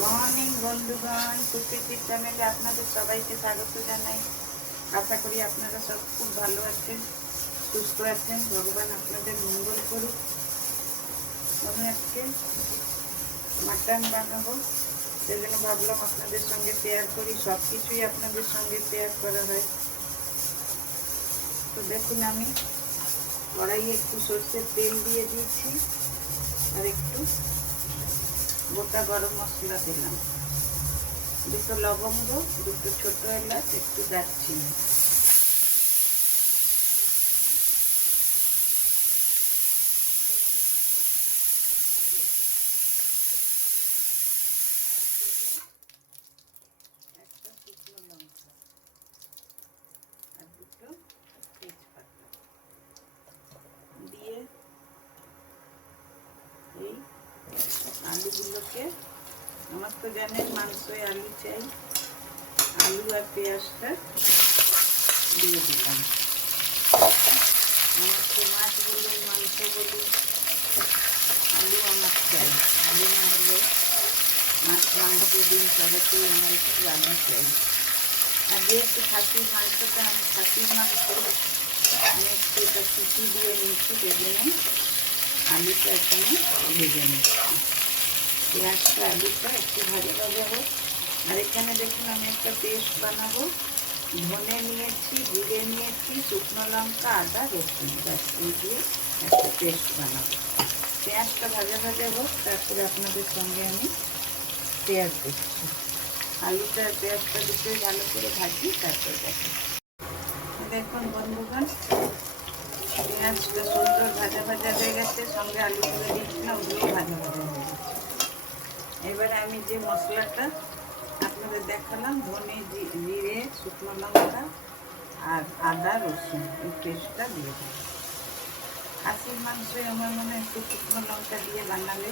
Morning বন্ধুগণ, সুপ্রীতির চ্যানেলে আপনাদের সবাইকে স্বাগত জানাই। আশা করি আপনারা সব খুব ভালো আছেন, সুস্থ আছেন। ভগবান আপনাদের মঙ্গল করুক। আমি আজকে মাটন বানাবো, সেজন্য ভাবলাম আপনাদের সঙ্গে শেয়ার করি। সব কিছুই আপনাদের সঙ্গে শেয়ার করা হয়। তো দেখুন, আমি কড়াইয়ে একটু সর্ষের তেল দিয়ে দিয়েছি আর একটু গোটা গরম মশলা দিলাম, দুটো লবঙ্গ, দুটো ছোট এলাচ, একটু দারচিনি। একটা শুকনো লঙ্কা আর দুটো তেজপাতা দিয়ে এই আলুগুলোকে, আমার তো জানেন মাংসে আলু চাই, আলু আর পেঁয়াজটা দিয়ে দিলাম। আমার তো মাছ বলুন, মাংস বলুন, আলু আমার চাই। আলু না হলে মাছ, মাংস, ডিম সবেতেই আমার একটু আলু চাই। আর যেহেতু খাসির মাংসটা, আমি খাসির মাংস আমি একটু এটা কুচি দিয়ে নিচ্ছি, সেজন্য আলুটা এখানে ভেজে নিচ্ছি। পেঁয়াজটা আলুটা একটু ভাজা ভাজা হোক। আর এখানে দেখুন, আমি একটা পেস্ট বানাবো। ধনে নিয়েছি, জিরে নিয়েছি, শুকনো লঙ্কা, আদা, রসুন, ব্যাস এই দিয়ে একটা পেস্ট বানাবো। পেঁয়াজটা ভাজা ভাজা হোক, তারপরে আপনাদের সঙ্গে আমি শেয়ার করছি। আলুটা আর পেঁয়াজটা দুটোই ভালো করে ভাজি, তারপরে দেখুন বন্ধুগণ, পেঁয়াজটা সুন্দর ভাজা ভাজা হয়ে গেছে, সঙ্গে আলুগুলো দিয়েছিলাম, ওগুলো ভাজা ভাজা হয়ে গেছে। এবারে আমি যে মশলাটা আপনাদের দেখালাম, ধনে, জিরে, শুকনো লঙ্কা আর আদা, রসুন, এই পেস্টটা দিয়ে দেবো। খাসির মাংসে আমার মনে হয় একটু শুকনো লঙ্কা দিয়ে বানালে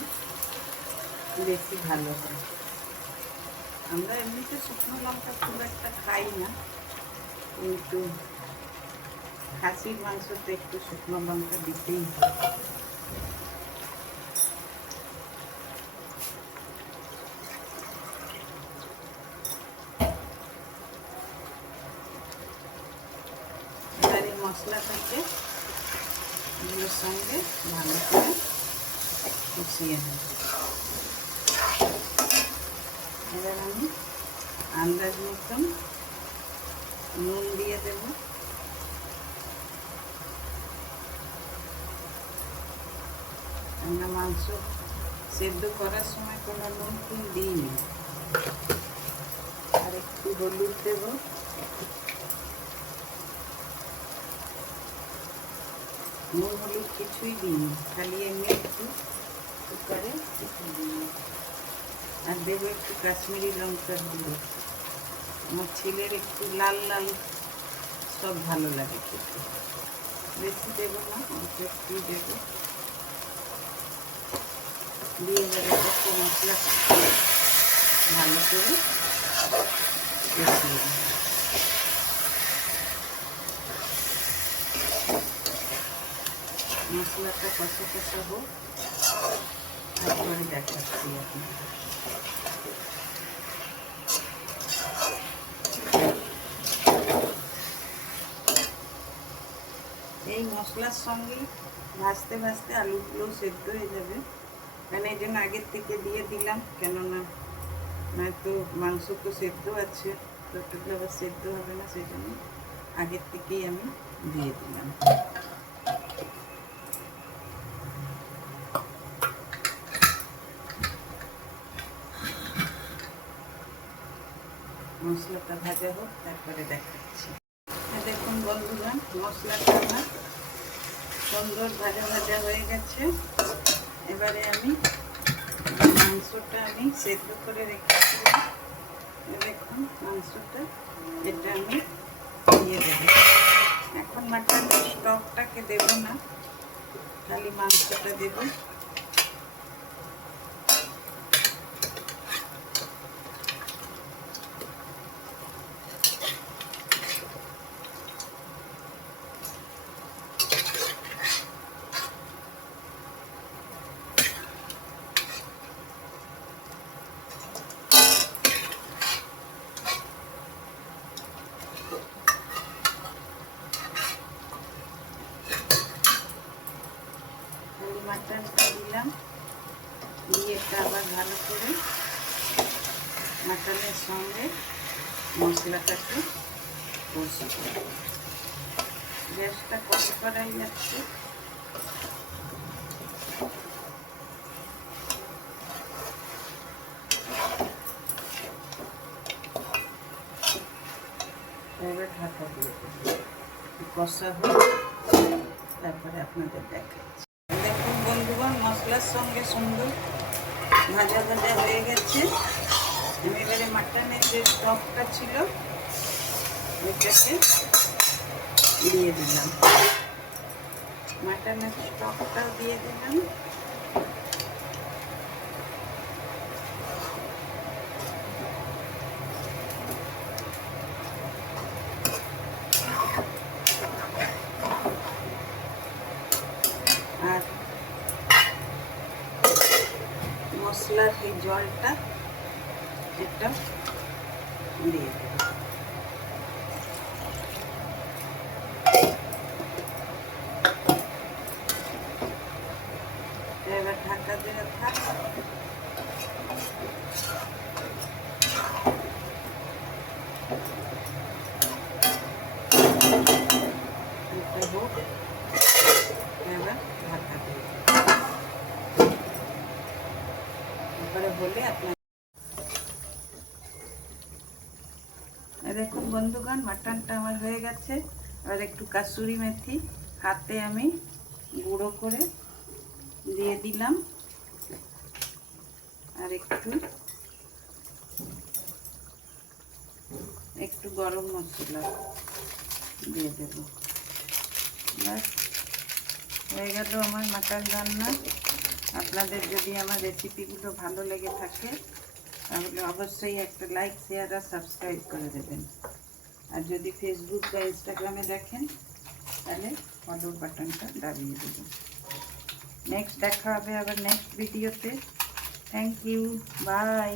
বেশি ভালো হয়। আমরা এমনিতে শুকনো লঙ্কা খুব একটা খাই না, কিন্তু খাসির মাংসতে একটু শুকনো লঙ্কা দিতেই হয়। এবার এই মশলাটাকে এগুলোর সঙ্গে ভালো করে কষিয়ে নেব। এবার আমি আন্দাজ মতন নুন দিয়ে দেব। আমরা মাংস সেদ্ধ করার সময় কোনো নুন টুন দিইনি। আর একটু হলুদ দেব, নুন হলুদ কিছুই দিইনি, খালি এমনি একটু কুকারে একটু দিই। আর দেবো একটু কাশ্মীরি লঙ্কার গুঁড়ো। আমার ছেলের একটু লাল লাল সব ভালো লাগে খেতে। বেশি দেবো না, অল্প একটু দেবো। দিয়ে এবারে একটু মশলা ভালো করে কষিয়ে দেবো। মশলাটা কষা কষা হোক, তারপরে দেখাচ্ছি আপনাদের। এই মশলার সঙ্গে ভাজতে ভাজতে আলুগুলো সেদ্ধ হয়ে যাবে, কারণ এই জন্য আগের থেকে দিয়ে দিলাম, কেননা নয়তো মাংস তো সেদ্ধ আছে, ততটুকু আবার সেদ্ধ হবে না, সেই জন্য আগের থেকেই আমি দিয়ে দিলাম। মশলাটা ভাজা হোক, তারপরে দেখাচ্ছি। দেখুন বন্ধুগণ, মশলাটা আমার সুন্দর ভাজা ভাজা হয়ে গেছে। এবারে আমি মাংসটা আমি সেদ্ধ করে রেখেছিলাম, দেখুন মাংসটা, এটা আমি দিয়ে দেবো। এখন মাটনের স্টকটাকে দেব না, খালি মাংসটা দেব। মাটনের সঙ্গে মশলাটাকে কষবো। গ্যাসটা কম করাই যাচ্ছে। এবার ঢাকা দিয়ে কষা হয়ে তারপরে আপনাদের দেখাচ্ছি। দেখুন বন্ধুগণ, মশলার সঙ্গে সুন্দর ভাজা ভাজা হয়ে গেছে। আমি এবারে মাটনের যে স্টকটা ছিল ওইটাকে দিয়ে দিলাম, মাটনের স্টকটাও দিয়ে দিলাম। আর মশলার এই জলটা এটা দিয়ে দেব। এবার ঢাকা দিয়ে থাক। এবার ঢাকা দিয়ে তারপরে বলে আপনার। দেখুন বন্ধুগণ, মাটনটা আমার হয়ে গেছে। আর একটু কাসুরি মেথি হাতে আমি গুঁড়ো করে দিয়ে দিলাম, আর একটু গরম মশলা দিয়ে দেব। ব্যাস হয়ে গেল আমার মাটন রান্না। আপনাদের যদি আমার রেসিপিগুলো ভালো লেগে থাকে তাহলে অবশ্যই একটা লাইক, শেয়ার আর সাবস্ক্রাইব করে দেবেন। আর যদি ফেসবুক বা ইনস্টাগ্রামে দেখেন তাহলে ফলো বাটনটা দাবিয়ে দেবেন। নেক্সট দেখা হবে আবার নেক্সট ভিডিওতে। Thank you, by.